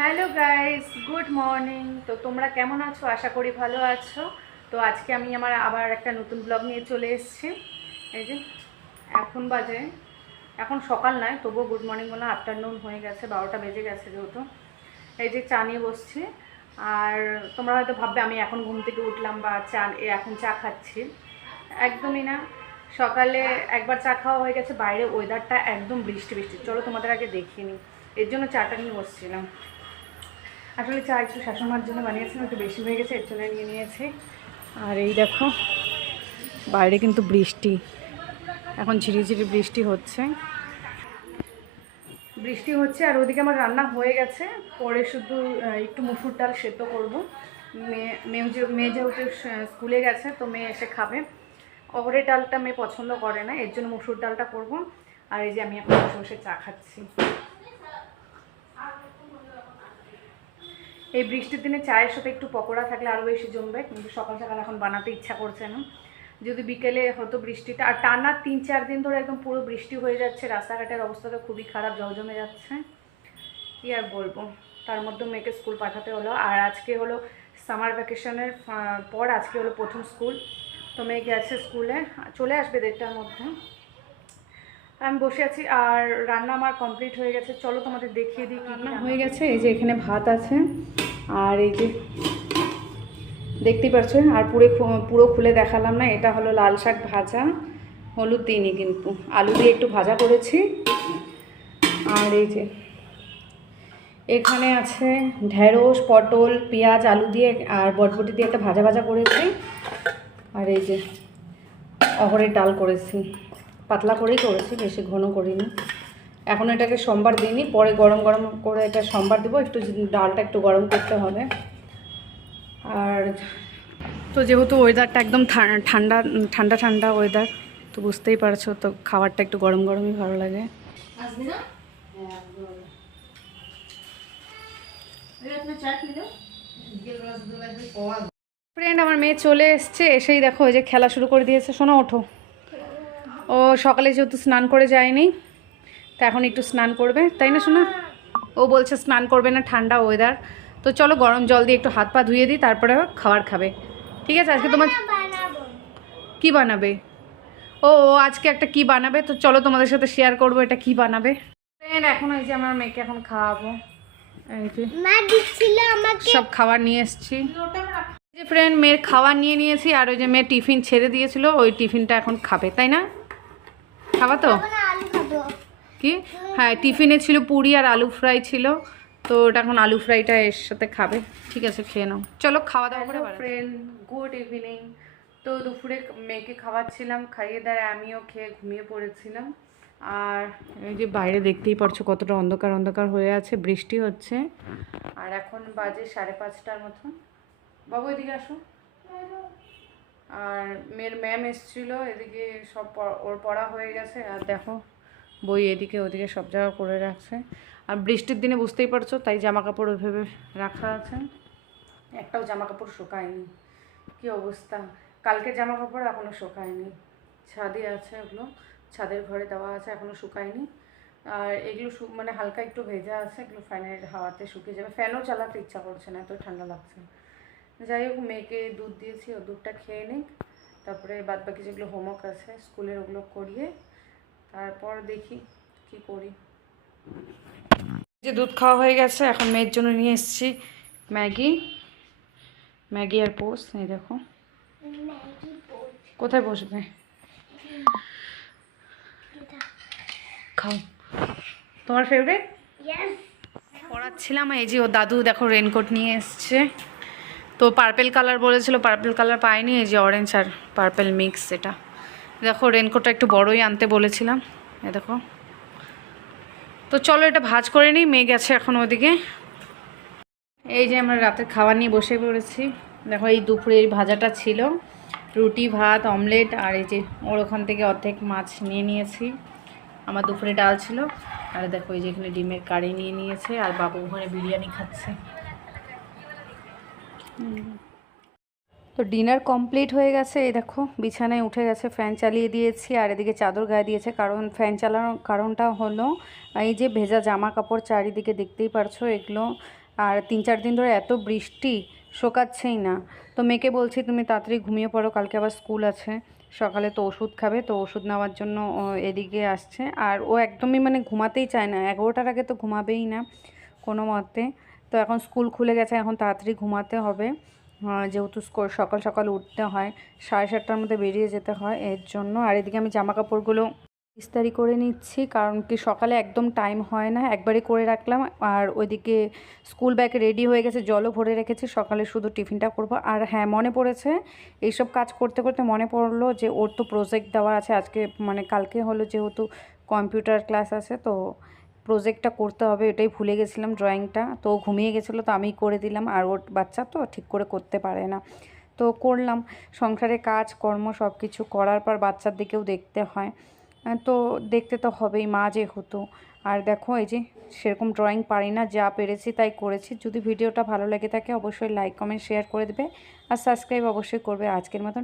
Hello guys, good morning. তো তোমরা কেমন আছো? আশা করি ভালো আছো। তো আজকে আমি আমার আবার একটা নতুন ব্লগ নিয়ে চলে এসেছি। এই যে এখন সকাল নয়, তবুও গুড মর্নিং বললাম, আফটারনুন হয়ে গেছে, 12টা বেজে গেছে যেহেতু। এই যে চা নিয়ে বসছি। আর তোমরা হয়তো ভাববে আমি এখন ঘুম থেকে উঠলাম বা এখন চা খাচ্ছি। একদমই না। সকালে একবার চা খাওয়া হয়ে গেছে, বাইরে ওয়েদারটা একদম বৃষ্টি বৃষ্টি। চলো তোমাদের আগে দেখিয়ে নিই, এর জন্য চাটা নিয়ে বসছিলাম। আসলে চা একটু শাশুড়িমার জন্য বানিয়েছিলাম, একটু বেশি হয়ে গেছে, এর জন্য নিয়ে নিয়েছি। আর এই দেখো বাইরে কিন্তু বৃষ্টি, এখন ঝিরিঝিরি বৃষ্টি হচ্ছে। আর ওদিকে আমার রান্না হয়ে গেছে, পরে শুধু একটু মুসুর ডাল সেদ্ধ করবো। মেয়ে যেহেতু স্কুলে গেছে, তো মেয়ে এসে খাবে। অহরের ডালটা মেয়ে পছন্দ করে না, এর জন্য মুসুর ডালটা করব। আর এই যে আমি এখন বসে বসে চা খাচ্ছি। এই বৃষ্টির দিনে চায়ের সাথে একটু পকোড়া থাকলে আরও বেশি জমবে, কিন্তু সকাল সকাল এখন বানাতে ইচ্ছা করছে না। যদি বিকেলে হতো বৃষ্টিটা, আর টানা 3-4 দিন ধরে একদম পুরো বৃষ্টি হয়ে যাচ্ছে, রাস্তাঘাটের অবস্থা তো খুবই খারাপ, জল জমে যাচ্ছে। কী আর বলবো। তার মধ্যে মেয়েকে স্কুল পাঠাতে হলো। আর আজকে হলো সামার ভ্যাকেশনের পর আজকে হলো প্রথম স্কুল। তো মেয়ে গেছে স্কুলে, চলে আসবে 1:30টার মধ্যে। আমি বসে আছি। আর রান্না আমার কমপ্লিট হয়ে গেছে, চলো তোমাদের দেখিয়ে দিই। রান্না হয়ে গেছে, এই যে এখানে ভাত আছে, আর এই যে দেখতেই পাচ্ছ। আর পুরো খুলে দেখালাম না, এটা হলো লাল শাক ভাজা, হলুদ দিইনি কিন্তু, আলু দিয়ে একটু ভাজা করেছি। আর এই যে এখানে আছে ঢেঁড়স, পটল, পেঁয়াজ, আলু দিয়ে আর বটবটি দিয়ে একটা ভাজা ভাজা করেছি। আর এই যে অহরের ডাল করেছি, পাতলা করেই করেছি, বেশি ঘন করিনি। এখন এটাকে সোমবার দিইনি, পরে গরম গরম করে এটা সোমবার দেবো। একটু ডালটা একটু গরম করতে হবে। আর তো যেহেতু ওয়েদারটা একদম ঠান্ডা ঠান্ডা ঠান্ডা ওয়েদার, তো বুঝতেই পারছো, তো খাবারটা একটু গরম গরমই ভালো লাগে। ফ্রেন্ড, আমার মেয়ে চলে এসছে, এসেই দেখো ওই যে খেলা শুরু করে দিয়েছে। শোনো, ওঠো। ও সকালে যেহেতু স্নান করে যায়নি, তো এখন একটু স্নান করবে, তাই না শোনা? ও বলছে স্নান করবে না, ঠান্ডা ওয়েদার। তো চলো গরম জল দিয়ে একটু হাত পা ধুয়ে দিই, তারপরে খাবার খাবে। ঠিক আছে? আজকে তোমার কি বানাবে? ও ও আজকে একটা কি বানাবে, তো চলো তোমাদের সাথে শেয়ার করবো এটা কি বানাবে। এখন এই যে আমার মেয়েকে এখন খাওয়াবো। এই যে সব খাবার নিয়ে এসছি। যে ফ্রেন্ড, মেয়ের খাবার নিয়ে নিয়েছি। আর ওই যে মেয়ে টিফিন ছেড়ে দিয়েছিল, ওই টিফিনটা এখন খাবে, তাই না? খাবা তো? কি? হ্যাঁ, টিফিনে ছিল পুরি আর আলু ফ্রাই ছিল, তো ওটা এখন আলু ফ্রাইটা এর সাথে খাবে। ঠিক আছে, খেয়ে নাও, চলো খাওয়া দাওয়া করে। Friend, good evening. তো দুপুরে মেয়েকে খাওয়াচ্ছিলাম, খাইয়ে দেয় আমিও খেয়ে ঘুমিয়ে পড়েছিলাম। আর এই যে বাইরে দেখতেই পারছো কতটা অন্ধকার অন্ধকার হয়ে আছে, বৃষ্টি হচ্ছে। আর এখন বাজে 5:30টার মতন। বাবু এদিকে আসো। আর মেয়ের ম্যাম এসেছিল, এদিকে সব ওর পড়া হয়ে গেছে। আর দেখো বই এদিকে ওদিকে সব জায়গা করে রাখছে। আর বৃষ্টির দিনে বুঝতেই পারছো, তাই জামা কাপড় ওইভাবে রাখা আছে। একটাও জামা কাপড় শুকায়নি, কী অবস্থা। কালকে জামা কাপড় এখনও শুকায়নি, ছাদে আছে, ওগুলো ছাদের ঘরে দেওয়া আছে, এখনও শুকায়নি। আর এগুলো মানে হালকা একটু ভেজা আছে, এগুলো ফ্যানের হাওয়াতে শুকিয়ে যাবে। ফ্যানও চালাতে ইচ্ছা করছে না, এত ঠান্ডা লাগছে। যাই হোক, মেয়েকে দুধ দিয়েছি, ও দুধটা খেয়ে নিক, তারপরে বাদবাকি যেগুলো হোমওয়ার্ক আছে স্কুলের ওগুলো করিয়ে তারপর দেখি কি করি। যে দুধ খাওয়া হয়ে গেছে, এখন মেয়ের জন্য নিয়ে এসেছি ম্যাগি আর পোস্ট। এই দেখো, কোথায় বসবে? খাও, তোমার ফেভারিট। পড়াচ্ছিলাম, এই যে ও দাদু দেখো রেনকোট নিয়ে এসছে। তো পার্পেল কালার বলেছিল, পার্পেল কালার পাইনি, এই যে অরেঞ্জ আর পার্পেল মিক্স। এটা দেখো, রেনকোটটা একটু বড়ই আনতে বলেছিলাম। এ দেখো। তো চলো এটা ভাজ করে নিই, মেয়ে গেছে এখন ওদিকে। এই যে আমরা রাতের খাবার নিয়ে বসে পড়েছি। দেখো, এই দুপুরে এই ভাজাটা ছিল, রুটি, ভাত, অমলেট, আর এই যে ওর ওখান থেকে অর্ধেক মাছ নিয়ে নিয়েছি। আমার দুপুরে ডাল ছিল। আর দেখো এই যে এখানে ডিমের কারি নিয়ে নিয়েছে, আর বাবু ওখানে বিরিয়ানি খাচ্ছে। তো ডিনার কমপ্লিট হয়ে গেছে। এই দেখো বিছানায় উঠে গেছে, ফ্যান চালিয়ে দিয়েছি, আর এদিকে চাদর গায়ে দিয়েছে। কারণ ফ্যান চালানোর কারণটা হলো এই যে ভেজা জামা কাপড় চারিদিকে দেখতেই পারছো, এগুলো আর 3-4 দিন ধরে এত বৃষ্টি, শোকাচ্ছেই না। তো মেয়েকে বলছি তুমি তাড়াতাড়ি ঘুমিয়ে পড়ো, কালকে আবার স্কুল আছে সকালে, তো ওষুধ খাবে, তো ওষুধ নেওয়ার জন্য ও এদিকে আসছে। আর ও একদমই মানে ঘুমাতেই চায় না, 11টার আগে তো ঘুমাবেই না কোনো মতে। তো এখন স্কুল খুলে গেছে, এখন তাড়াতাড়ি ঘুমাতে হবে, যেহেতু সকাল সকাল উঠতে হয়, 7:30টার মধ্যে বেরিয়ে যেতে হয় এর জন্য। আর এদিকে আমি জামা কাপড়গুলো ইস্ত্রি করে নিচ্ছি, কারণ কি সকালে একদম টাইম হয় না, একবারই করে রাখলাম। আর ওইদিকে স্কুল ব্যাগ রেডি হয়ে গেছে, জলও ভরে রেখেছি, সকালে শুধু টিফিনটা করব। আর হ্যাঁ, মনে পড়েছে, এইসব কাজ করতে করতে মনে পড়লো যে ওর তো প্রজেক্ট দেওয়া আছে আজকে, মানে কালকে হলো যেহেতু কম্পিউটার ক্লাস আছে, তো প্রজেক্টটা করতে হবে, এটাই ভুলে গেছিলাম, ড্রয়িংটা। তো ও ঘুমিয়ে গেছিলো, তো আমিই করে দিলাম। আর ওর বাচ্চা তো ঠিক করে করতে পারে না, তো করলাম। সংসারে কাজ কর্ম সব কিছু করার পর বাচ্চার দিকেও দেখতে হয়, তো দেখতে তো হবেই, মা যেহেতু। আর দেখো এই যে সেরকম ড্রয়িং পারি না, যা পেরেছি তাই করেছি। যদি ভিডিওটা ভালো লেগে থাকে অবশ্যই লাইক কমেন্ট শেয়ার করে দেবে, আর সাবস্ক্রাইব অবশ্যই করবে। আজকের মতন